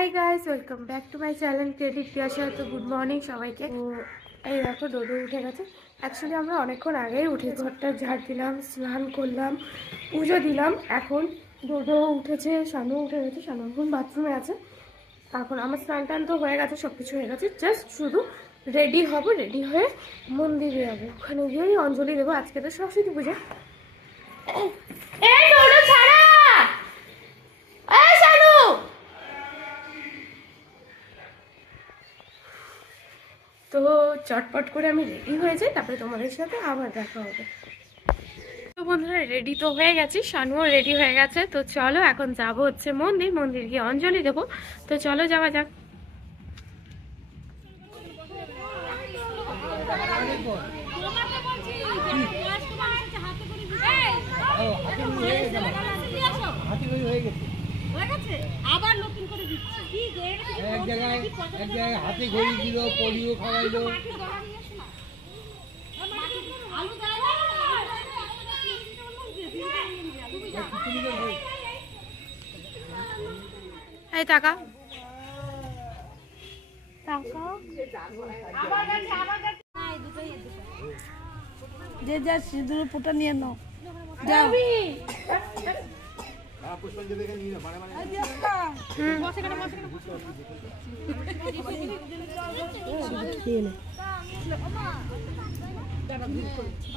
High guys, welcome back to my channel creative Piyasa. তো good morning সবাইকে। তো এই দেখো ডোডো উঠে গেছে। অ্যাকচুয়ালি আমরা অনেকক্ষণ আগেই উঠে ঘরটা ঝাড় দিলাম, স্নান করলাম, পুজো দিলাম। এখন ডোডো উঠেছে, শানু উঠে গেছে। শানু এখন বাথরুমে আছে। এখন আমার স্নান টান তো হয়ে গেছে, সব কিছু হয়ে গেছে। জাস্ট শুধু রেডি হব, রেডি হয়ে মন্দিরে যাবো। ওখানে গিয়েই অঞ্জলি দেবো। আজকে তো সরস্বতী পুজো। এই ডোডো ছাড়া, এই শানু। তো চটপট করে আমি রেডি হয়ে যাই, তারপরে তোমাদের সাথে আবার দেখা হবে। তো বন্ধুরা রেডি তো হয়ে গেছি, শানুও রেডি হয়ে গেছে। তো চলো এখন যাব হচ্ছে মন্দির গিয়ে অঞ্জলি দেবো। তো চলো যাওয়া যাক। আবার নতুন করে দিচ্ছে কি এক জায়গায় হাতে ঘড়ি দিল, পোলিও খাওয়াইলো। এই টাকা যে যা সিঁদুর ফোঁটা নিয়ে নাও, যাও।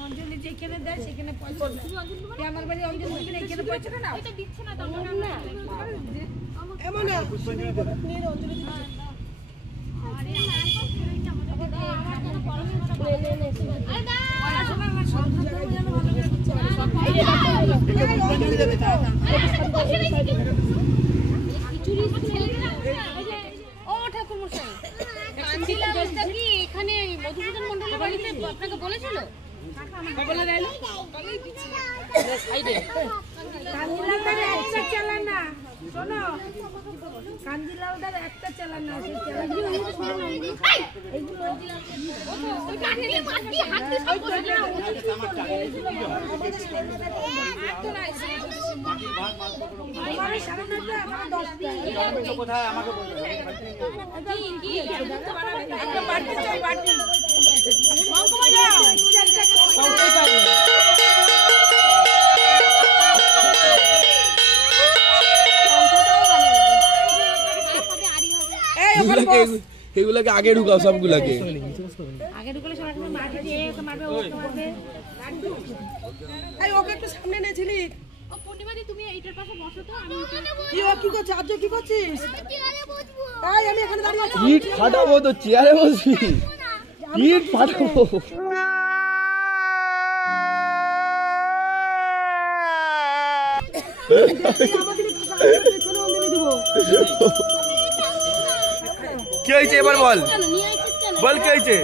অঞ্জলি যেখানে দেয় সেখানে পয়সা, আমার বাড়ি অঞ্জলি এখানে পয়সা না দিচ্ছে না, এমন অঞ্জলি এখানে মধুসূদন মন্ডলের বাড়িতে আপনাকে বলেছিল? কাঞ্জিলালদার একটা চালান না, কোথায় আমাকে এগুলাকে আগে ঢুকাও, সবগুলাকে আগে ঢুকালে সবাই মারবে, ওকে মারবে, ওকে মারবে। এই ওকে একটু সামনে নেছিলি। ও পূর্ণিমাদি তুমি এইটার পাশে বসো তো। আমি কি করছিস? আজ কি করছিস? তাই আমি এখানে দাঁড়িয়ে আছি। ইট ফাটাবো তো, চেয়ারে বসবি। ইট ফাটাবো। কি হয়েছে এবার বল, বল কি হয়েছে?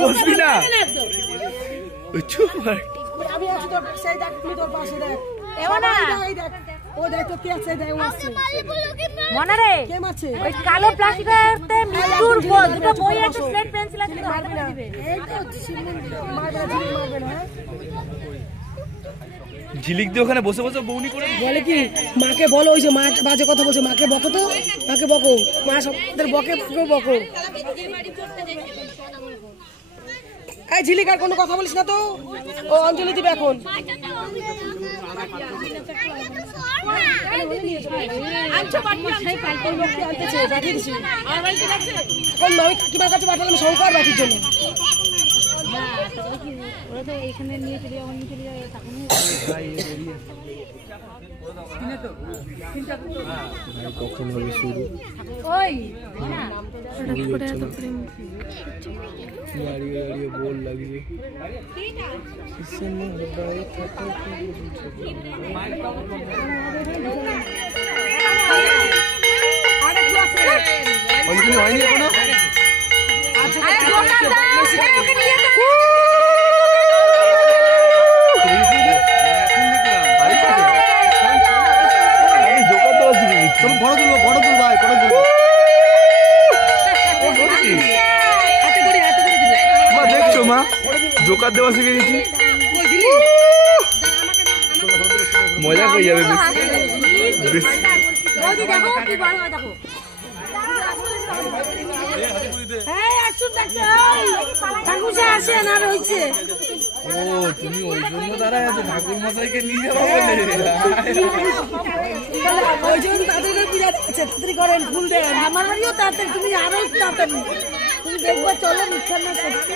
বসবি না, আমি আছি তোর সেই দেখ, তুই তোর পাশে দেখ। ও দেখ তো কি আছে, দেখ ও আছে। মনে রে কে মারছে? ওই কালো প্লাস্টিকেরতে মৃত্যুর দুটো বই আছে, স্লেট পেন্সিল আছে, মারবে না দিবে। এই তো মারবে না। ঝিলিক দিয়ে ওখানে বসে বসে বউনি করে বলে কি মাকে বলো, ওই যে মা বাজে কথা বলছে, মাকে বকো তো, মাকে বকো, মা সবদের বকো। এই ঝিলিক আর কোনো কথা বলিস না তো, ও অঞ্জলি দিবে এখন। কাকিমার কাছে পাঠালাম শঙ্কর বাটির জন্য। এখানে নিয়ে চলে যাবো, নিয়ে চলে যাবে তখন কখন হবে শুরু? ওই দাঁড়িয়ে দাঁড়িয়ে বোর লাগছে। হয়নি এখনো? বড় তুল ভাই, বড় তুল। দেখছো মা, জোকার দেওয়া শিখে গেছি। মজা হয়ে যাবে। বৌদি দেখো কি বড় হয় দেখো হ্যাঁ আসুন ডাক্তার ঠাকুরমশাই আসেন আর হয়েছে ও তুমি ওই জন্য দাঁড়ায় আছো ঠাকুর মশাইকে নিয়ে যাবো বলে ওই জন্য তাড়াতাড়ি পূজা দিচ্ছে তাড়াতাড়ি করেন ফুল দেন আমার বাড়িও তাড়াতাড়ি তুমি আরো তাড়াতাড়ি তুমি দেখবো চলো মিথ্যা না সত্যি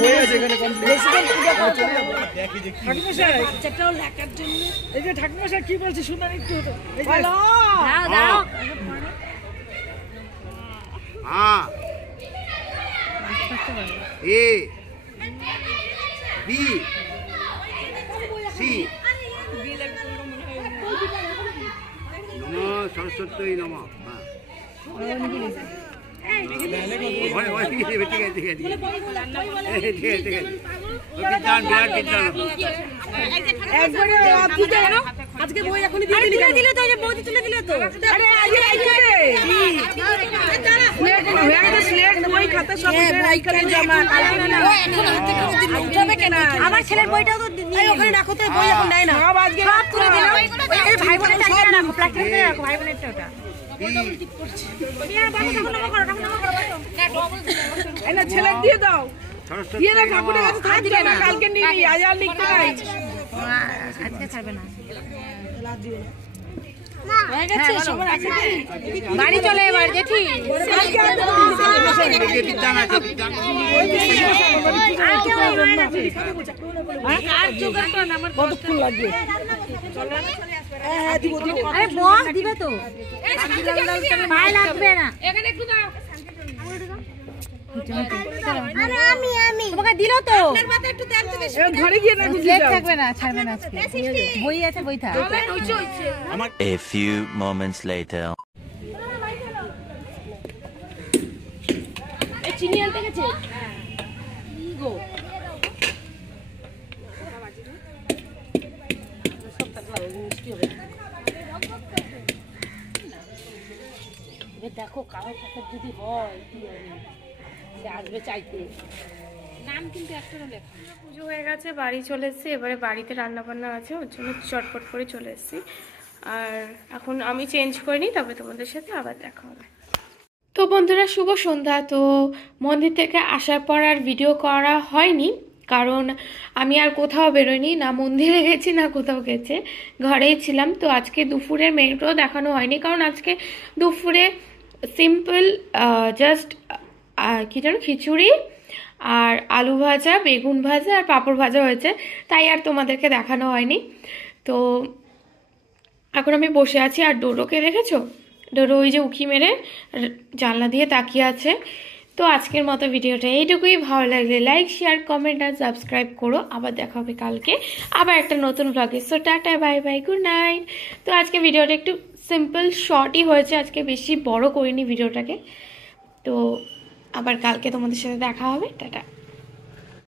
হয়ে গেছে এখানে কমপ্লিট বেশিক্ষণ পূজা করতে হবে না। দেখি যে কি ঠাকুরমশাই বাচ্চাটাও লেখার জন্য এই যে ঠাকুরমশাই কি বলছে শুনুন একটু বলো দাও দাও हाँ ए बी सी नमो सरस्वती नमः একবারে আপনি কেন আজকে বই এখনই দিয়ে দিলি কেন দিলে তো যে বৌদি তুলে দিলে তো আরে আজকে এইখানে স্লেট হয়ে গেছে স্লেট বই খাতা সব এইখানে জমা ও এখন হাতে করে দিল উঠাবে কেন আমার ছেলের বইটাও তো এই ওখানে রাখো তো বই এখন নাই না সব আজকে সব তুলে দিলাম এই ভাই বোনেরটা আগে রাখো প্লাস্টিকে রাখো ভাই বোনেরটা ওটা এই না ছেলে দিয়ে দাও দিয়ে দাও ঠাকুরের কাছে থাকবে না কালকে নিয়ে নি আজ আর লিখতে নাই আজকে ছাড়বে না হয়ে গেছে সবার আছে বাড়ি চলে এবার জেঠি কতক্ষণ লাগবে হ্যাঁ দিব দিব আরে বস দিবে তো পায়ে লাগবে না তোমাকে দিল তো ঘরে গিয়ে রাখি লেট থাকবে না ছাড়বে না আজকে বই আছে বই থাক A few moments later. চিনি আনতে গেছে দেখো কারো কাছে যদি হয় কি হবে সে আসবে চাইতে নাম কিন্তু একটারও লেখা পুজো হয়ে গেছে বাড়ি চলে এসেছি এবারে বাড়িতে রান্না বান্না আছে ওর জন্য চটপট করে চলে এসেছি আর এখন আমি চেঞ্জ করে নিই তবে তোমাদের সাথে আবার দেখা হবে তো বন্ধুরা শুভ সন্ধ্যা তো মন্দির থেকে আসার পর আর ভিডিও করা হয়নি কারণ আমি আর কোথাও বেরোইনি না মন্দিরে গেছি না কোথাও গেছে ঘরেই ছিলাম তো আজকে দুপুরের মেনুটাও দেখানো হয়নি কারণ আজকে দুপুরে সিম্পল জাস্ট কি জানো খিচুড়ি আর আলু ভাজা বেগুন ভাজা আর পাঁপড় ভাজা হয়েছে তাই আর তোমাদেরকে দেখানো হয়নি তো এখন আমি বসে আছি আর ডোডোকে দেখেছো ডোডো ওই যে উকি মেরে জানলা দিয়ে তাকিয়ে আছে তো আজকের মতো ভিডিওটা এইটুকুই ভালো লাগলে লাইক শেয়ার কমেন্ট আর সাবস্ক্রাইব করো আবার দেখা হবে কালকে আবার একটা নতুন ব্লগে so tata bye bye good night তো আজকে ভিডিওটা একটু সিম্পল শর্টই হয়েছে আজকে বেশি বড় করিনি ভিডিওটাকে তো আবার কালকে তোমাদের সাথে দেখা হবে টাটা